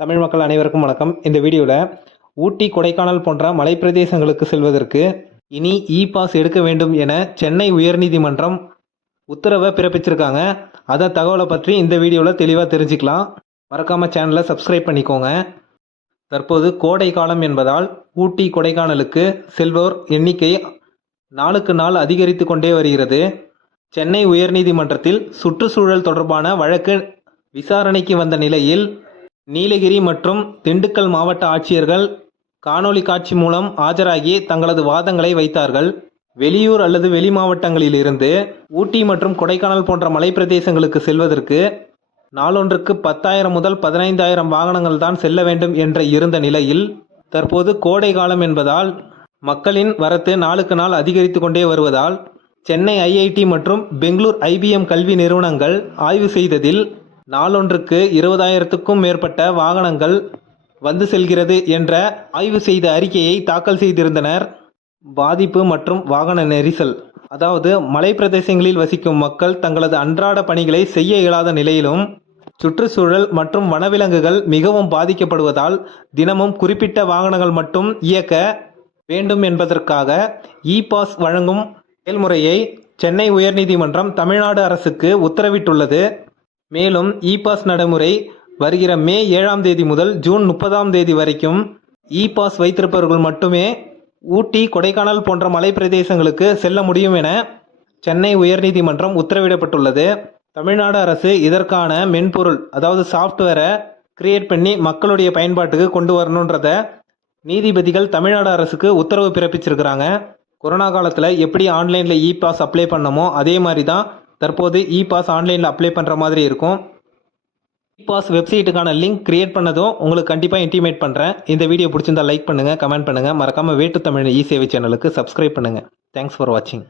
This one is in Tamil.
தமிழ் மக்கள் அனைவருக்கும் வணக்கம். இந்த வீடியோவில் ஊட்டி கொடைக்கானல் போன்ற மலைப்பிரதேசங்களுக்கு செல்வதற்கு இனி இ பாஸ் எடுக்க வேண்டும் என சென்னை உயர்நீதிமன்றம் உத்தரவை பிறப்பிச்சிருக்காங்க. அதை தகவலை பற்றி இந்த வீடியோவில் தெளிவாக தெரிஞ்சுக்கலாம். மறக்காமல் சேனலை சப்ஸ்கிரைப் பண்ணிக்கோங்க. தற்போது கோடை காலம் என்பதால் ஊட்டி கொடைக்கானலுக்கு செல்வோர் எண்ணிக்கை நாளுக்கு நாள் அதிகரித்து கொண்டே வருகிறது. சென்னை உயர்நீதிமன்றத்தில் சுற்றுச்சூழல் தொடர்பான வழக்கு விசாரணைக்கு வந்த நிலையில் நீலகிரி மற்றும் திண்டுக்கல் மாவட்ட ஆட்சியர்கள் காணொளி காட்சி மூலம் ஆஜராகி தங்களது வாதங்களை வைத்தார்கள். வெளியூர் அல்லது வெளி மாவட்டங்களிலிருந்து ஊட்டி மற்றும் கொடைக்கானல் போன்ற மலைப்பிரதேசங்களுக்கு செல்வதற்கு நாளொன்றுக்கு பத்தாயிரம் முதல் பதினைந்தாயிரம் வாகனங்கள் தான் செல்ல வேண்டும் என்ற இருந்த நிலையில் தற்போது கோடை காலம் என்பதால் மக்களின் வரத்து நாளுக்கு நாள் அதிகரித்து கொண்டே வருவதால் சென்னை ஐஐடி மற்றும் பெங்களூர் ஐபிஎம் கல்வி நிறுவனங்கள் ஆய்வு செய்ததில் நாளொன்றுக்கு இருபதாயிரத்துக்கும் மேற்பட்ட வாகனங்கள் வந்து செல்கிறது என்ற ஆய்வு செய்த அறிக்கையை தாக்கல் செய்திருந்தனர். பாதிப்பு மற்றும் வாகன நெரிசல். அதாவது மலை பிரதேசங்களில் வசிக்கும் மக்கள் தங்களது அன்றாட பணிகளை செய்ய இயலாத நிலையிலும் சுற்றுச்சூழல் மற்றும் வனவிலங்குகள் மிகவும் பாதிக்கப்படுவதால் தினமும் குறிப்பிட்ட வாகனங்கள் மட்டும் இயக்க வேண்டும் என்பதற்காக இ பாஸ் வழங்கும் செயல்முறையை சென்னை உயர்நீதிமன்றம் தமிழ்நாடு அரசுக்கு உத்தரவிட்டுள்ளது. மேலும் இ பாஸ் நடைமுறை வருகிற மே ஏழாம் தேதி முதல் ஜூன் முப்பதாம் தேதி வரைக்கும் இ பாஸ் வைத்திருப்பவர்கள் மட்டுமே ஊட்டி கொடைக்கானல் போன்ற மலை பிரதேசங்களுக்கு செல்ல முடியும் என சென்னை உயர்நீதிமன்றம் உத்தரவிடப்பட்டுள்ளது. தமிழ்நாடு அரசு இதற்கான மென்பொருள் அதாவது சாஃப்ட்வேரை கிரியேட் பண்ணி மக்களுடைய பயன்பாட்டுக்கு கொண்டு வரணுன்றத நீதிபதிகள் தமிழ்நாடு அரசுக்கு உத்தரவு பிறப்பிச்சிருக்கிறாங்க. கொரோனா காலத்தில் எப்படி ஆன்லைனில் இ பாஸ் அப்ளை பண்ணமோ அதே மாதிரி தான் தற்போது இ பாஸ் ஆன்லைனில் அப்ளை பண்ணுற மாதிரி இருக்கும். இ பாஸ் வெப்சைட்டுக்கான லிங்க் கிரியேட் பண்ணதும் உங்களுக்கு கண்டிப்பாக இன்டிமேட் பண்ணுறேன் இந்த வீடியோ பிடிச்சிருந்தா லைக் பண்ணுங்கள் கமெண்ட் பண்ணுங்கள் மறக்காமல் வேட்டு தமிழ் இ சேவை சேனலுக்கு சப்ஸ்கிரைப் பண்ணுங்கள் தேங்க்ஸ் ஃபார் வாட்சிங்